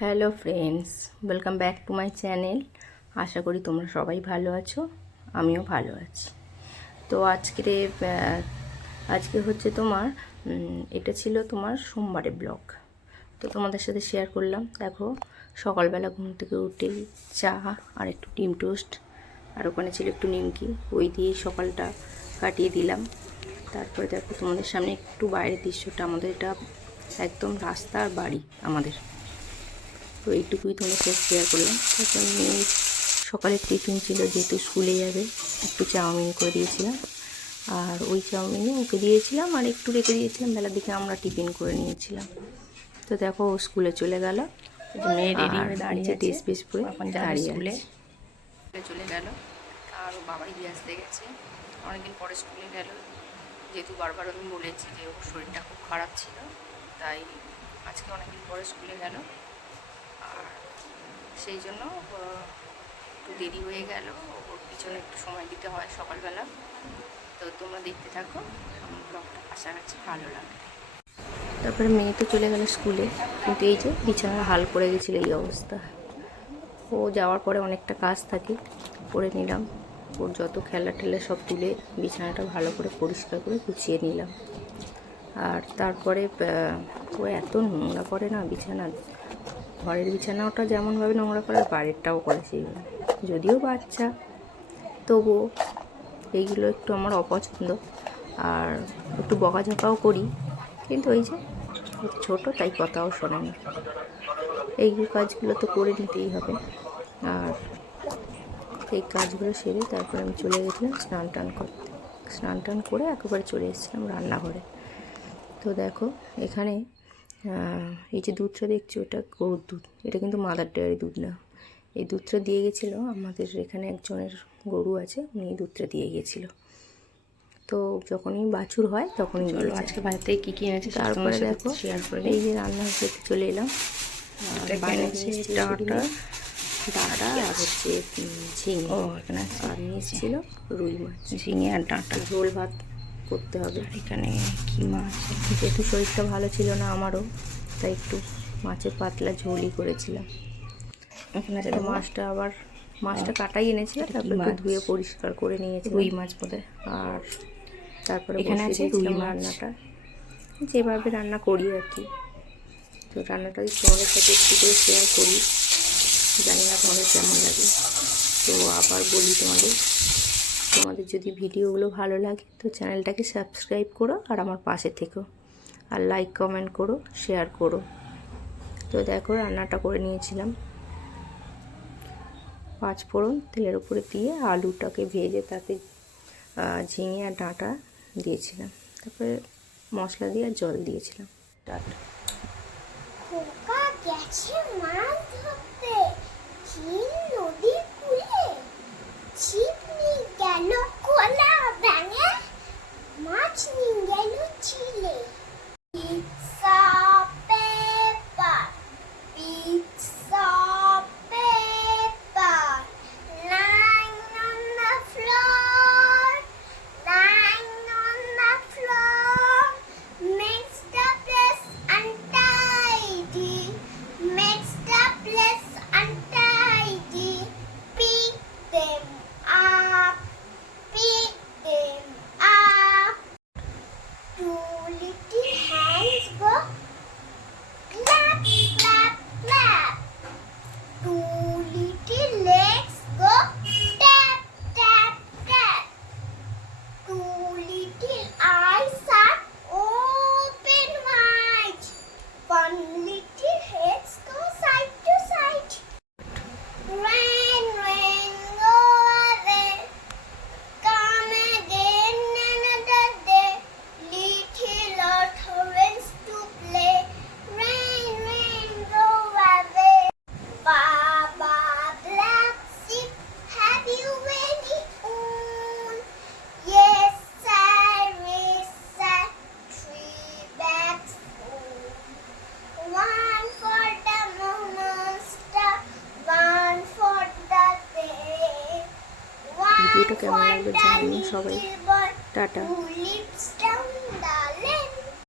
Hello friends, welcome back to my channel. আশা করি তোমরা সবাই ভালো আছো, আমিও ভালো আছি। তো আজকে হচ্ছে তোমার এটা ছিল তোমার সোমবারের ব্লগ। তো তোমাদের সাথে শেয়ার করলাম। দেখো, সকালবেলা ঘুম থেকে উঠেই চা আর একটু ডিম টোস্ট, আর ওখানে ছিল একটু নিমকি, ওই দিয়েই সকালটা কাটিয়ে দিলাম। তারপরে দেখো তোমাদের সামনে একটু বাইরের দৃশ্যটা, আমাদের এটা একদম রাস্তা আর বাড়ি আমাদের। তো এইটুকুই তোমার সাথে শেয়ার করলাম। তারপর মেয়ে সকালের টিফিন ছিল, যেহেতু স্কুলে যাবে, একটু চাউমিন করে দিয়েছিলাম। আর ওই চাউমিনে ওকে দিয়েছিলাম আর একটু রেখে দিয়েছিলাম, বেলার দিকে আমরা টিফিন করে নিয়েছিলাম। তো দেখো ও স্কুলে চলে গেল, মেয়ে রেডি হয়ে দাঁড়িয়ে ড্রেস বেশ পরে এখন দাঁড়িয়ে স্কুলে চলে গেল। আর ও বাবাই দিয়ে আসতে গেছে, অনেকদিন পরে স্কুলে গেল। যেহেতু বারবার আমি বলেছি যে ওর শরীরটা খুব খারাপ ছিল, তাই আজকে অনেকদিন পরে স্কুলে গেল। আর সেই জন্য একটু দেরি হয়ে গেল, ওর পিছনে একটু সময় দিতে হয় সকালবেলা। তো তোমরা দেখতে থাকো, আমার ব্লগটা আশা রাখছি ভালো লাগবে। তারপরে মেয়ে তো চলে গেল স্কুলে, কিন্তু এই যে বিছানার হাল পড়ে গেছিলো এই অবস্থা। ও যাওয়ার পরে অনেকটা কাজ থাকে, করে নিলাম। ওর যত খেলা টেলা সব তুলে বিছানাটা ভালো করে পরিষ্কার করে গুছিয়ে নিলাম। আর তারপরে ও এত নোংরা করে না বিছানা, ঘরের বিছানাটা যেমনভাবে নোংরা করে বাইরেরটাও করে সেইভাবে। যদিও বাচ্চা, তবুও এইগুলো একটু আমার অপছন্দ। আর একটু বকাঝকাও করি, কিন্তু ওই যে ছোটো, তাই কথাও শোনে না। এই কাজগুলো তো করে নিতেই হবে। আর এই কাজগুলো সেরে তারপরে আমি চলে গেছিলাম স্নান টান করতে। স্নান টান করে একেবারে চলে এসেছিলাম রান্নাঘরে। তো দেখো এখানে এই যে দুধটা দেখছো, এটা গরুর দুধ, এটা কিন্তু মাদার ডেয়ারি দুধ না। এই দুধটা দিয়ে গেছিলো আমাদের এখানে একজনের গরু আছে, উনি এই দুধটা দিয়ে গেছিলো। তো যখনই বাছুর হয় তখনই চলো আজকে বাড়িতে কী কী এনেছে তারপরে দেখো শেয়ার করে। এই যে রান্নার খেতে চলে এলাম। বানিয়েছে ডাঁটা, ডাঁটা আর হচ্ছে ঝিঙে। ও এখানে আর নিয়েছিল রুই মাছ, ঝিঙে আর ডাঁটা। ঝোল ভাত করতে হবে। এখানে কি মাছ, যেহেতু শরীরটা ভালো ছিল না আমারও, তাই একটু মাছের পাতলা ঝোলই করেছিলাম। এখানে আছে মাছটা কাটাই এনেছিল, তারপরে একটু ধুয়ে পরিষ্কার করে নিয়েছি, রুই মাছ বলে। আর তারপরে এখানে আছে রুই রান্নাটা, যেভাবে রান্না করি আর কি। তো রান্নাটা তোমাদের সাথে একটু করে শেয়ার করি, জানি না তোমাদের কেমন লাগে। তো আবার বলি তোমাদের যদি ভিডিওগুলো ভালো লাগে তো চ্যানেলটাকে সাবস্ক্রাইব করো, আর আমার পাশে থেকো, আর লাইক কমেন্ট করো, শেয়ার করো। তো দেখো রান্নাটা করে নিয়েছিলাম। 5 ফোড়ন তেলের উপরে দিয়ে আলুটাকে ভেজে তাতে ঝিঙে আর ডাঁটা দিয়েছিলাম, তারপরে মশলা দিয়ে আর জল দিয়েছিলাম। টাটা। খোকা গেছে মাছ ধরতে, নদীর কূলে ছিপ নিয়ে গেল কোলা ব্যাঙে, মাছ নিয়ে গেল চিলে। Pizza paper, pizza paper, lying on the floor, lying on the floor, makes the place untidy, makes the place untidy. Pick them up, pick them up. Two little hands go clap, clap, clap. Two little legs go tap, tap, tap. Two little eyes are open wide. One little head go side to side. Rain, rain, go away. Come again another day. Little earth wants to play. Rain, rain, go away. Baba black sheep, have you any wool? Yes, sir, yes, sir, 3 bags full. One for the monster, one for the day, one ভিডিওটা কেমন for লাগবে the জানিও সবাই। little bird tata. who lives